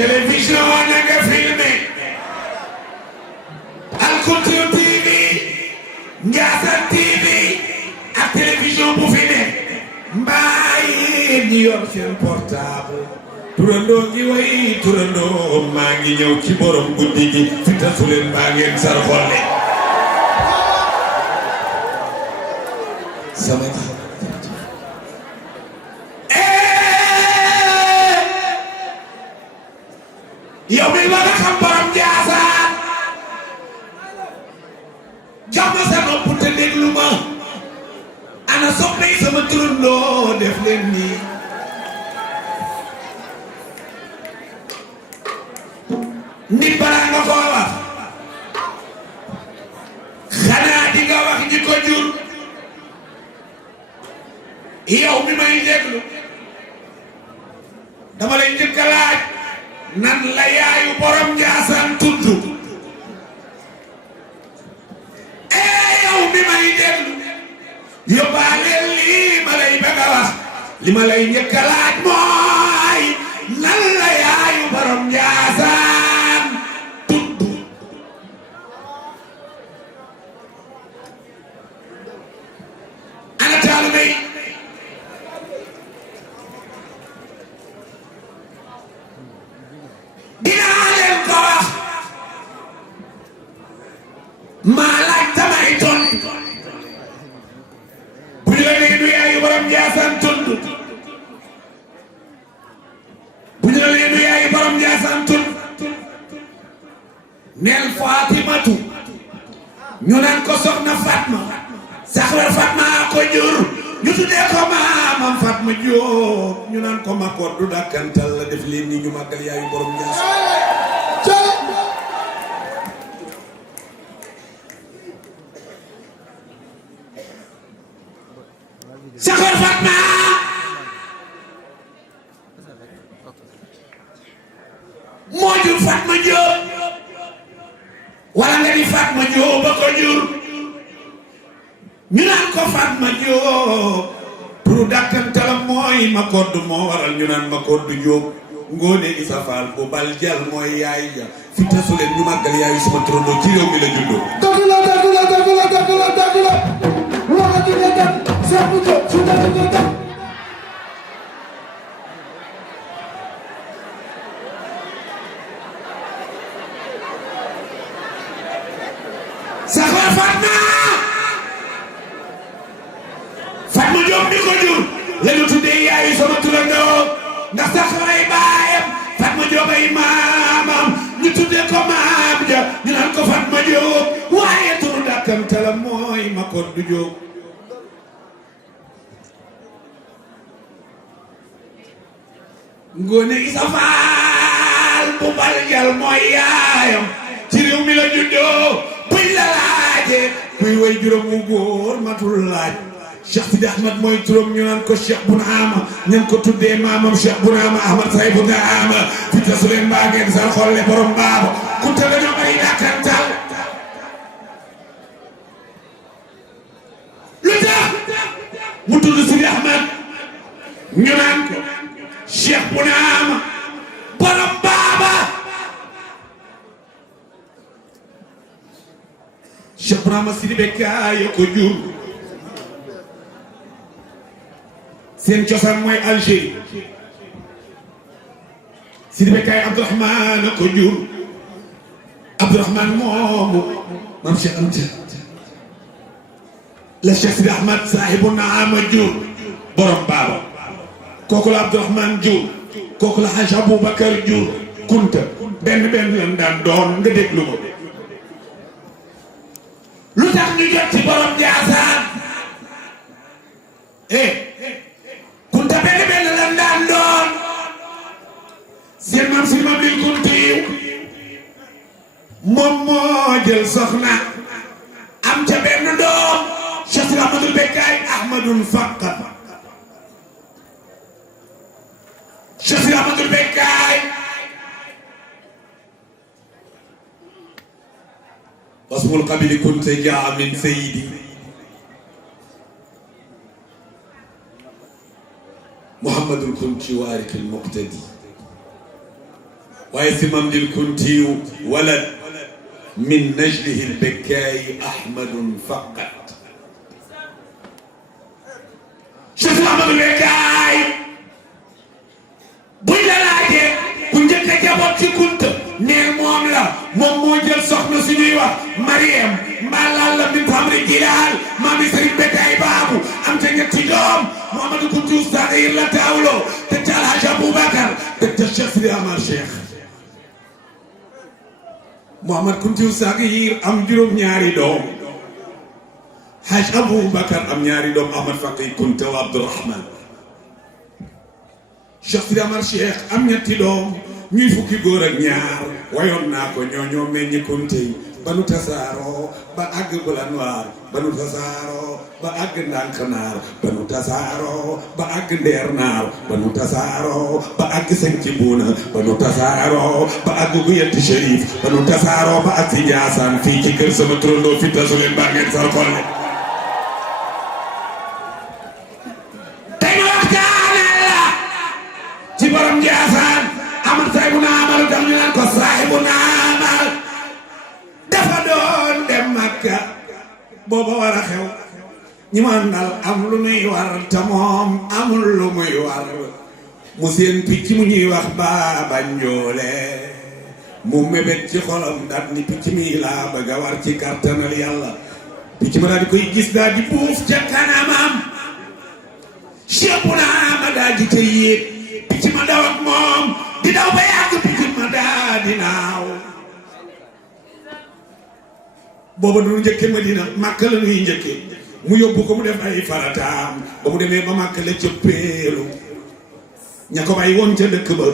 télévision na nga filmé Al Couture TV Ndiassane TV ak télévision bu fi ne mbaa yéen ñi yor seen portable turandoo ngi way turandoo maa ngi ñëw ci borom guddi gi fi tasu leen mbaa ngeen sar xolle sama yow mi war a xam borom Ndiassane jox ma sa nopp te déglu ma ana soppey sama turandoo def leen nii nit balaa nga koo wax xanaa di nga wax ñi ko jur yow mi may déglu dama lay njëkk a laaj nan la yaayu borom Ndiassane tudd yow mi may déglu yóbbaaleel lii ma lay bëgg a wax li ma lay njëkk a laaj mooy nan la yaayu borom Ndiassane tudd ana taalibe yi dinaa leen ko wax maa laaj tamay tontu bu ñu la nee nu yaayu borom Ndiassane tudd bu ñu la nee nu yaayu borom Ndiassane tudd neel Fatimatu ñu naan ko soxna Fatma saxlar Fatma ko jur ñu tuddee ko maamam Fatma Jóob ñu naan ko Makor du dàkkantal la def leen ni ñu màggal yaayu borom Ndiassane saxlar Fatma moo jur Fatma Jóob wala nga di Fatma Jóob ba ko jur ñu naan ko Fatma Jóob pour dàkkantalam mooy Makoddu moo waral ñu naan Makoddu Jóob Ngoone Isa Faal bu bal jal mooy yaay ja fi tasu leen ñu màggal yaayu sama turandoo ci réew mi la juddoo dëgg la dëgg la dëgg la dëgg la dëgg la waxati nga dem Cheikh bu Jóob su dëgg nga dem saxlar Fatma Fatma Jóob mi ko jur la ñu tuddee yaayu sama turandoo ndax saxlaray baayam Fatma Jóob ay maamam ñu tuddee ko maam ja ñu naan ko Fatma Jóob waaye turu dàkkantalam mooy Makoddu Jóob Ngoone Isa Faal bu baljal mooy yaayam ci réew mi la juddoo buñ la laajee kuy way juróom wu góor matul laaj Cheikh Sidi Ahmad mooy turam ñu naan ko Cheikh Bunaama ñan ko tuddee maamam Cheikh Bunaama Ahmad say Bunaama fi tasu leen mbaa ngeen sal xolle borom baaba ku tëdd ñoo bari dàkkantal lu tax mu tudd Sidi Ahmad ñu naan ko Cheikh Bunaama borom baaba Cheikh Bunaama Sidi Bekkaay ko jur seen cosaan mooy Algérie Sidi Bekkaay Abdourahmane ko jur Abdourahmane moomu maam Cheikh Anta la Cheikh Sidi Ahmad saahibu naama jur borom baaba kooku la Abdourahmane jur kooku la Haj Aboubacar jur Kunta benn lan daan doon nga déglu ko lu tax ñu jot ci borom Ndiassane Kunta benn lan daan doon seen maam si ma bil Kuntiyu moom moo jël soxna am ca benn doom Cheikh Sidi Ahmadul Bekkaay Ahmadul Faqat Cheikh Sidi Ahmadul Bekkaay wasmul qabili kunta jaa min sayyidi Muhammadul Kunti waarikil muqtadi ويسمم للكنتي ولد من نجله البكاي أحمد فقط شوف أحمد البكاي بولا لاجي كنت جابوت في كنت نيل موم لا موم مو جيل سخنا سيني wax Mariam malal la min famri Gilal mami Serigne Bekay Babou am te ñetti doom Mouhamadou Kountou Sakhir la tawlo te tal Hadj Aboubacar te Cheikh Sidi Amar Cheikh Mouhamadou Kountou Sakhir am juróom ñaari doom Hadj Aboubacar am ñaari doom Ahmad Fakhi Kounta wa Abdourahman Cheikh Sidi Amar Cheikh am ñetti doom ñuy fukki góor ak ñaar wayoon naa ko ñoo meññi Kounta ba nu tasaaroo ba àgg Bulanwaar ba nu tasaaroo ba àgg Ndànkanaar ba nu tasaaroo ba àgg Ndeernaar ba nu tasaaroo ba àgg Sanci Buuna ba nu tasaaroo ba àgg Guyatti Chérif ba nu tasaaroo ba àgg si Njaasaan fii ci kër sama turandoo fi tasu leen baa ngeen sar xolle tey ma waxtaane la ci borom Njaasaan amal say bu naamal dam ñu naan ko saahibu naamal dafa doon dem Makka booba war a xew ñi ma ndal am lu muy war te moom amul lu muy war mu seen picc mu ñuy wax Baaba Njoole mu mébét ci xolam daat ni picc mi laa bëgg a war ci kartanal yàlla picc ma daal di koy gis daal di buuf ca kanamam Cheikh bu naa ma daal di ca yéeg picc ma daw ak moom di daw ba yàgg picc ma daal di naaw booba du njëkke Madina Màkka la ñuy njëkke mu yóbbu ko mu def ay farataam ba mu demee ba Màkka la cëppeelu ña ko bàyyi woon ca dëkk ba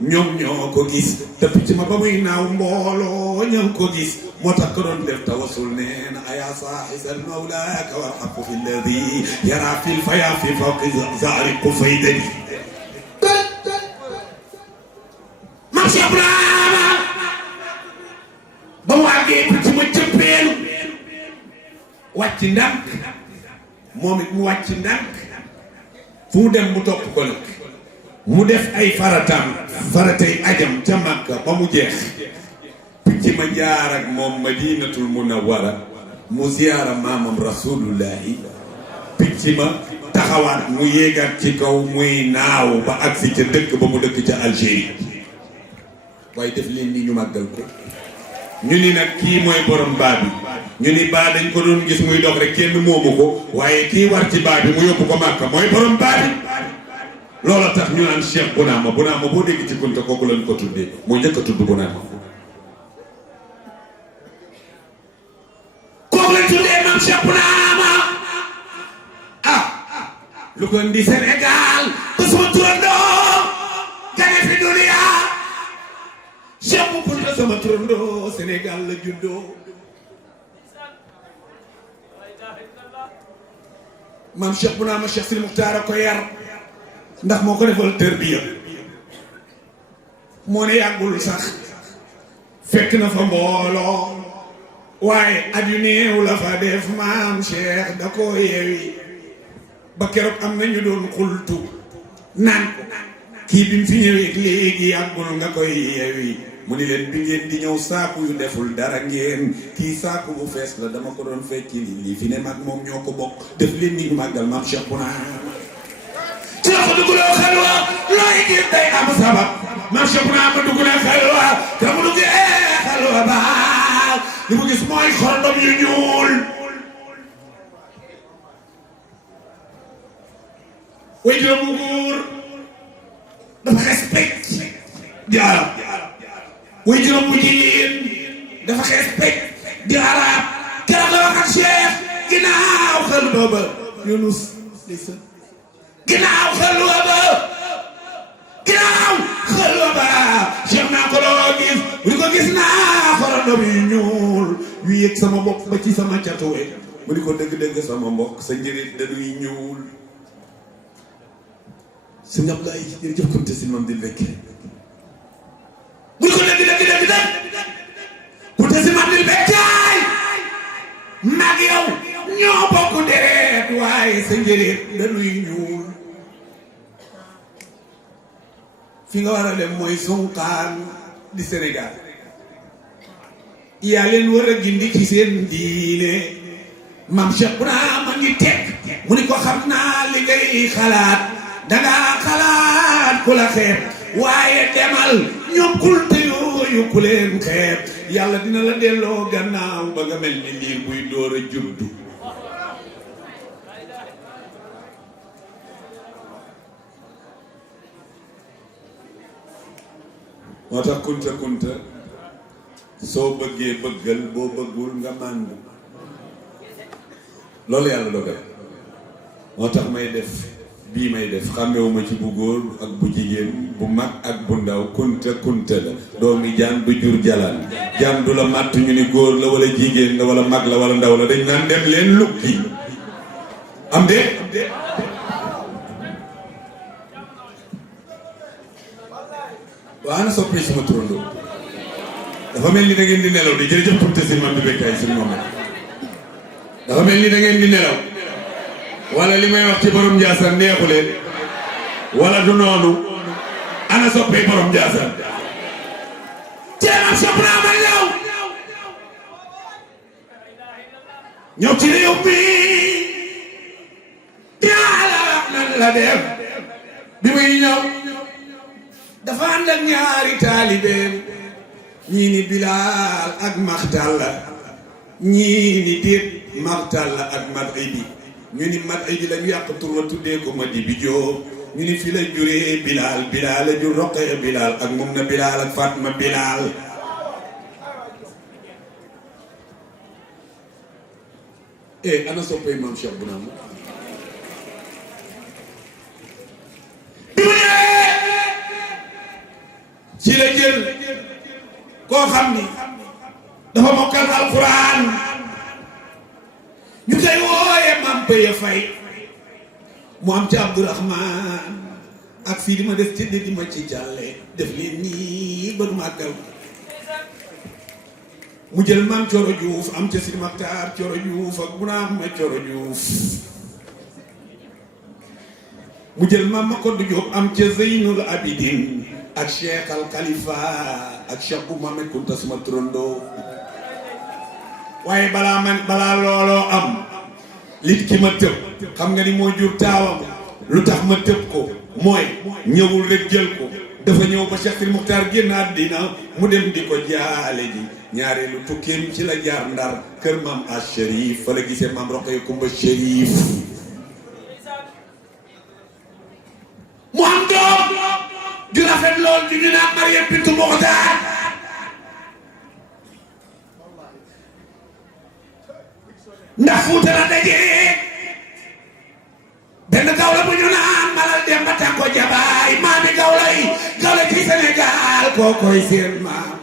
ñoom ñoo ko gis te picc ma ba muy naaw mbooloo ñoo ko gis moo tax ko doon def tawasul nee na aya saaxisal mawlaaka warxabu fi lladi yara fil faya fi fawqi zaari qufaydani mam Cheikh Ibrahima ba mu àggee picc ma cëppeelu wàcc ndànk moom it mu wàcc ndànk fu mu dem mu topp ko nag mu def ay faratay ajam ca Makka ba mu jeex picc ma jaar ak moom Madinatul Munawwara mu ziyaara maamam rasulullahi picc ma taxawaat mu yéegaat ci kaw muy naaw ba agsi ca dëkk ba mu dëkk ca Algérie waaye def leen ni ñu màggal ko ñu ni nag kii mooy borom baa bi ñu ni baa dañ ko doon gis muy dox rek kenn moomu ko waaye kii war ci baa bi mu yóbbu ko Màkka mooy borom baa bi loola tax ñu naan Cheikh Bounama boo dégg ci Kunta kooku lañ ko tuddee moo njëkk a tudd Bounama kooku lañ tuddee maam Cheikh Bounama lu ko indi Sénégal ba sama turandoo gane fi dunia Cheikh bu Kunta sama turandoo Sénégal la juddoo maam Cheikh Bounama Cheikh Sidi Muxtaar a ko yar ndax moo ko defal tërbiya moo ne yàggul sax fekk na fa mbooloo waaye at yu néew la fa def maam Cheikh da koo yeewi ba keroog am na ñu doon xultu naan ko kii bi mu fi ñëwee léegi yàggul nga koy yeewi mu ni leen bi ngeen di ñëw saaku yu deful dara ngeen kii saaku bu fees la dama ko doon fekki lii fi ne mag moom ñoo ko bokk def leen ni ñu màggal maam Cheikh Bounama ci la ko dugguloo xalwa looy gis day am sabab maam Cheikh Bounama dugguloo xalwa te mu duggee xalwa ba li mu gis mooy xorndom yu ñuul way juróom bu góor dafa respect di arab way juróom bu jigéen dafa respect di arab keroog la wax ak Cheikh ginnaaw xalwa ba Yunus ginnaaw xalwa ba Cheikh naa ko loo gis bu di ko gis naa xorondom yu ñuul yu yëg sama bopp ba ci sama catuwe mu di ko dëgg-dëgg sama mbokk sa njëriñ dañuy ñuul su ñab laay jërëjëf Kunta si moom di bekke mu di ko dëgg Kunta si moom di bekkaay mag yow ñoo bokk deret waaye sa njëriñ dañuy ñuul fi nga war a dem mooy sunqaan di Sénégal yaa leen war a gindi ci seen diine maam Cheikh Ibrahima ngi teg mu ni ko xam naa li ngay xalaat dangaa xalaat ku la xeeb waaye demal ñoom kulte yooyu ku leen xeeb yàlla dina la delloo gannaaw ba nga mel ni liir buy door a juddu moo tax kunta soo bëggee bëggal boo bëggul nga màndu loolu yàlla dogal moo tax may def bii may def xàmmewuma ci bu góor ak bu jigéen bu mag ak bu ndaw kunta la doomi jaan du jur jalaan jaan du la màtt ñu ni góor la wala jigéen la wala mag la wala ndaw la dañ naan dem leen lukki am de waa ana soppi suma turandoo dafa mel ni da ngeen di nelaw di jërëjëf pour tësil man bi bekkaay suñu moom dafa mel ni da ngeen di nelaw wala li may wax ci borom Ndiassane neexu leen wala du noonu ana soppee borom Ndiassane teemal sopp naa ma ñëw ci réew mi yàlla wax nan la def bi muy ñëw dafa ànd ak ñaari taalibeem ñii ni Bilaal ak Maxtalla ñii ni déet Maxtalla ak Mad'idi ñu ni Mad'idi lañu yàq tur wa tuddee ko Madibi Jóob ñu ni fi la juree Bilaal Bilaal la jur Roqaya Bilaal ak moom na Bilaal ak Fatma Bilaal ana soppay maam Cheikh bu naam ci la jël koo xam ni dafa mokkal alquran ñu koy wooye Maam Pëya Fay mu am ci Abdourahman ak fii di ma des ci di ma ci jàlle def leen nii ba du màggal mu jël Maam Coro Diouf am ca Sidi Maxtaar Coro Diouf ak bu naa ma Coro Diouf mu jël Maam Makoddu Diop am ca Zeynul Abidin ak Cheikh Al Khalifa ak Cheikh bu Mamed Kunta suma turandoo waaye balaa looloo am lit ki ma tëb xam nga ni moo jur taawam lu tax ma tëb ko mooy ñëwul rek jël ko dafa ñëw ba Cheikh Sidi Muxtaar génn àddina mu dem di ko jaale ji ñaareelu tukkeem ci la jaar Ndar kër maam a Chérif fa la gisee maam Roqaya Kumba Chérif mu am doom ju rafet lool di ñu naan Mariam bintu Muxtaar ndax Fuuta la dajee benn gawla bu ñu naan Malal Demba Takko Jabaay maami gawla yi gawla ci Sénégal koo koy seen maam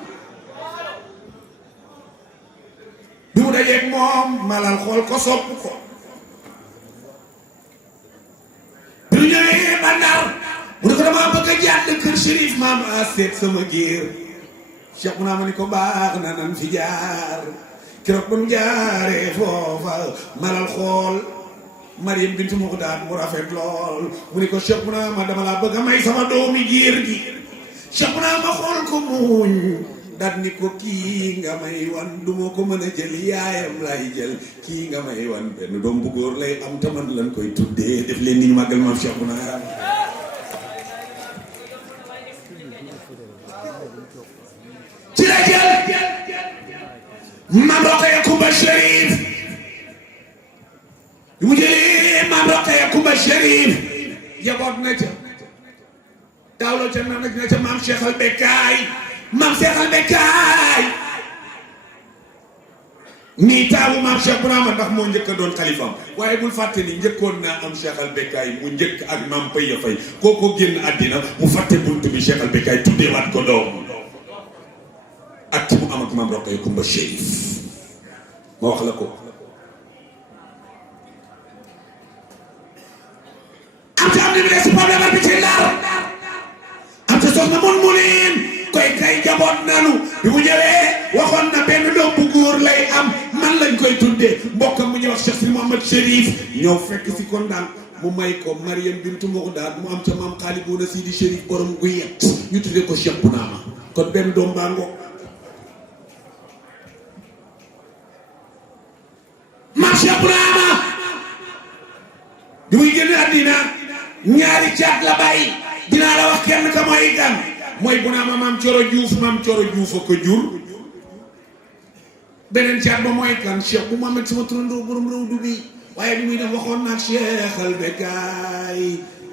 bi mu dajeeg moom Malal xool ko sopp ko bi ñu ñëwee ba Ndar mu ne ko dama bëgg a jàdd kër Chérif maam a seet sama géer Cheikh mu naa ma ni ko baax na nan fi jaar keroog ba mu jaaree foofa Malal xool Mariam bintu Muxtaar mu rafet lool mu ni ko Cheikh mu naa ma dama laa bëgg a may sama doomi géer gi Cheikh mu naa ma xool ko muuñ daat ni ko kii nga may wan du ma ko mën a jël yaayam lay jël kii nga may wan benn doom bu góor lay am taman lan koy tuddee def leen ni ñu màggal maam Cheikh mu naa ci la jël Maam Roqaya Kumba Chérif bi mu jëlee Maam Roqaya Kumba Chérif yaboot na ca taawloo ca na ca maam Cheikh Al Bekkaay maam Cheikh Al Bekkaay nii taawu maam Cheikh Ibrahima ndax moo njëkk a doon xalifaam waaye bul fàtte ni njëkkoon naa am Cheikh Al Bekkaay mu njëkk ak maam Pëya Fay kooko génn àddina mu fàtte bunt bi Cheikh Al Bekkaay tuddeewaat ko doom ak ci mu am ak maam Roqaya Kumba Chérif ma wax la ko am ca am ni bi de si problème bi ci Ndar am ca soxna mun munin koy kay jaboot nanu bi mu ñëwee waxoon na benn doom bu góor lay am man lañ koy tuddee mbokkam mu ñuy wax Cheikh Sidi Mouhamad Chérif ñëw fekk si kon daan mu may ko Mariam bintu Muxdaad mu am ca maam Xaalibuuna Sidi Chérif borom gu yet ñu tuddee ko Cheikh Bounama kon benn doom baa ngo maam Cheikh Bounama bi muy génn àddina ñaari caat la bàyyi dinaa la wax kenn ka mooy gan mooy Bounama maam Coro Diouf a ko jur beneen caat ba mooy kan Cheikh bu Mohamed sama turandoo borom rawdu bi waaye bi muy def waxoon naag Cheikh al Bekaay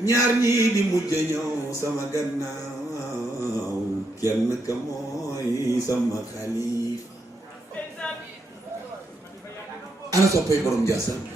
ñaar ñii di mujj ñëw sama gannaaw kenn ka mooy sama xalifa ana soppay borom Ndiassane